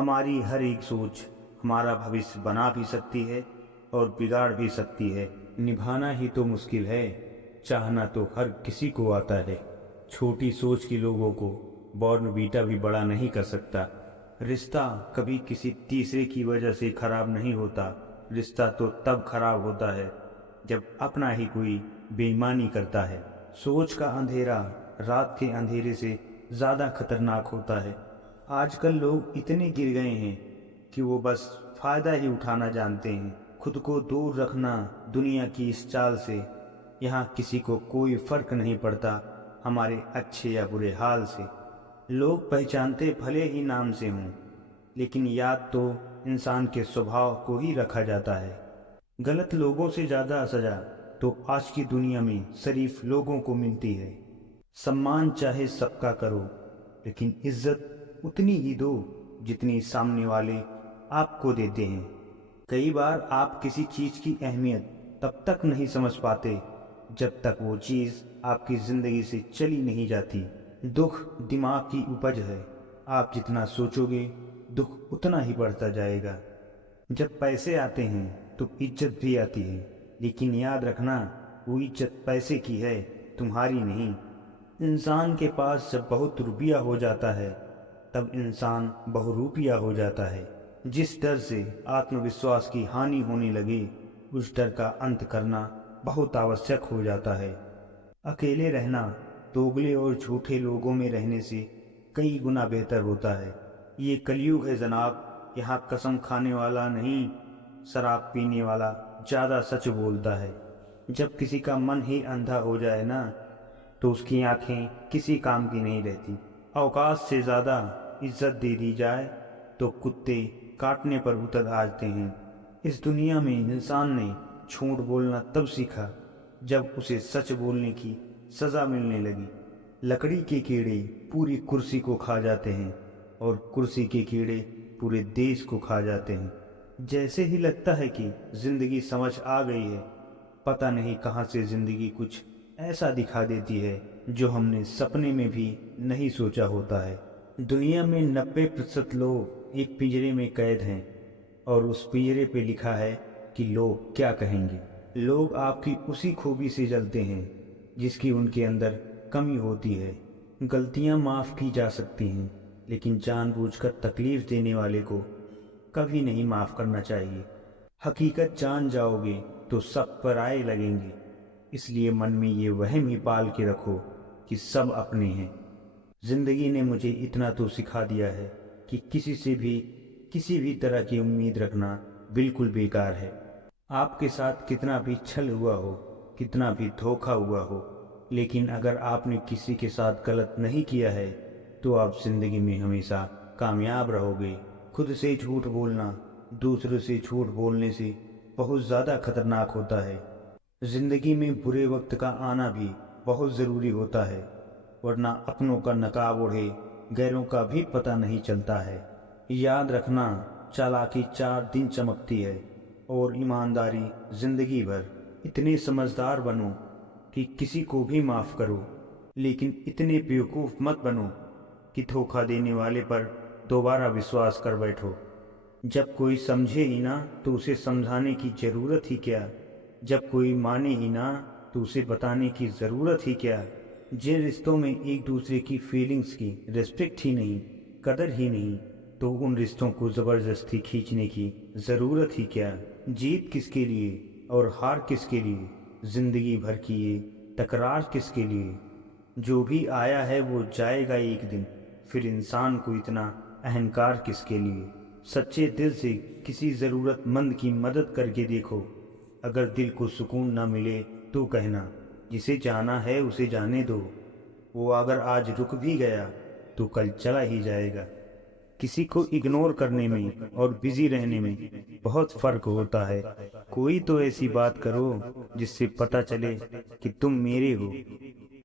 हमारी हर एक सोच हमारा भविष्य बना भी सकती है और बिगाड़ भी सकती है। निभाना ही तो मुश्किल है, चाहना तो हर किसी को आता है। छोटी सोच के लोगों को बॉर्नवीटा भी बड़ा नहीं कर सकता। रिश्ता कभी किसी तीसरे की वजह से खराब नहीं होता। रिश्ता तो तब खराब होता है जब अपना ही कोई बेईमानी करता है। सोच का अंधेरा रात के अंधेरे से ज़्यादा खतरनाक होता है। आजकल लोग इतने गिर गए हैं कि वो बस फायदा ही उठाना जानते हैं। खुद को दूर रखना दुनिया की इस चाल से। यहाँ किसी को कोई फर्क नहीं पड़ता हमारे अच्छे या बुरे हाल से। लोग पहचानते भले ही नाम से हों, लेकिन याद तो इंसान के स्वभाव को ही रखा जाता है। गलत लोगों से ज़्यादा सजा तो आज की दुनिया में शरीफ लोगों को मिलती है। सम्मान चाहे सबका करो, लेकिन इज्जत उतनी ही दो जितनी सामने वाले आपको देते हैं। कई बार आप किसी चीज़ की अहमियत तब तक नहीं समझ पाते जब तक वो चीज़ आपकी ज़िंदगी से चली नहीं जाती। दुख दिमाग की उपज है। आप जितना सोचोगे दुख उतना ही बढ़ता जाएगा। जब पैसे आते हैं तो इज्जत भी आती है, लेकिन याद रखना वो इज्जत पैसे की है, तुम्हारी नहीं। इंसान के पास जब बहुत रुपया हो जाता है तब इंसान बहुरूपिया हो जाता है। जिस डर से आत्मविश्वास की हानि होने लगे, उस डर का अंत करना बहुत आवश्यक हो जाता है। अकेले रहना दोगले और झूठे लोगों में रहने से कई गुना बेहतर होता है। ये कलयुग है जनाब, यहाँ कसम खाने वाला नहीं, शराब पीने वाला ज़्यादा सच बोलता है। जब किसी का मन ही अंधा हो जाए ना, तो उसकी आंखें किसी काम की नहीं रहती। औकात से ज़्यादा इज्जत दे दी जाए तो कुत्ते काटने पर उतर आते हैं। इस दुनिया में इंसान ने झूठ बोलना तब सीखा जब उसे सच बोलने की सज़ा मिलने लगी। लकड़ी के कीड़े पूरी कुर्सी को खा जाते हैं और कुर्सी के कीड़े पूरे देश को खा जाते हैं। जैसे ही लगता है कि ज़िंदगी समझ आ गई है, पता नहीं कहाँ से ज़िंदगी कुछ ऐसा दिखा देती है जो हमने सपने में भी नहीं सोचा होता है। दुनिया में 90% लोग एक पिंजरे में कैद हैं और उस पिंजरे पे लिखा है कि लोग क्या कहेंगे। लोग आपकी उसी खूबी से जलते हैं जिसकी उनके अंदर कमी होती है। गलतियां माफ़ की जा सकती हैं, लेकिन जानबूझकर तकलीफ़ देने वाले को कभी नहीं माफ़ करना चाहिए। हकीकत जान जाओगे तो सब पराये लगेंगे, इसलिए मन में ये वहम ही पाल के रखो कि सब अपने हैं। ज़िंदगी ने मुझे इतना तो सिखा दिया है कि किसी से भी किसी भी तरह की उम्मीद रखना बिल्कुल बेकार है। आपके साथ कितना भी छल हुआ हो, कितना भी धोखा हुआ हो, लेकिन अगर आपने किसी के साथ गलत नहीं किया है तो आप ज़िंदगी में हमेशा कामयाब रहोगे। खुद से झूठ बोलना दूसरों से झूठ बोलने से बहुत ज़्यादा खतरनाक होता है। ज़िंदगी में बुरे वक्त का आना भी बहुत ज़रूरी होता है, वरना अपनों का नकाब ओढ़े गैरों का भी पता नहीं चलता है। याद रखना, चालाकी 4 दिन चमकती है और ईमानदारी ज़िंदगी भर। इतने समझदार बनो कि किसी को भी माफ़ करो, लेकिन इतने बेवकूफ़ मत बनो कि धोखा देने वाले पर दोबारा विश्वास कर बैठो। जब कोई समझे ही ना तो उसे समझाने की ज़रूरत ही क्या। जब कोई माने ही ना तो उसे बताने की ज़रूरत ही क्या। जिन रिश्तों में एक दूसरे की फीलिंग्स की रिस्पेक्ट ही नहीं, कदर ही नहीं, तो उन रिश्तों को ज़बरदस्ती खींचने की ज़रूरत ही क्या। जीत किसके लिए और हार किसके लिए, ज़िंदगी भर की ये तकरार किसके लिए। जो भी आया है वो जाएगा एक दिन, फिर इंसान को इतना अहंकार किसके लिए। सच्चे दिल से किसी ज़रूरतमंद की मदद करके देखो। अगर दिल को सुकून ना मिले तो कहना, जिसे जाना है उसे जाने दो। वो अगर आज रुक भी गया तो कल चला ही जाएगा। किसी को इग्नोर करने में और बिजी रहने में बहुत फ़र्क होता है। कोई तो ऐसी बात करो जिससे पता चले कि तुम मेरे हो।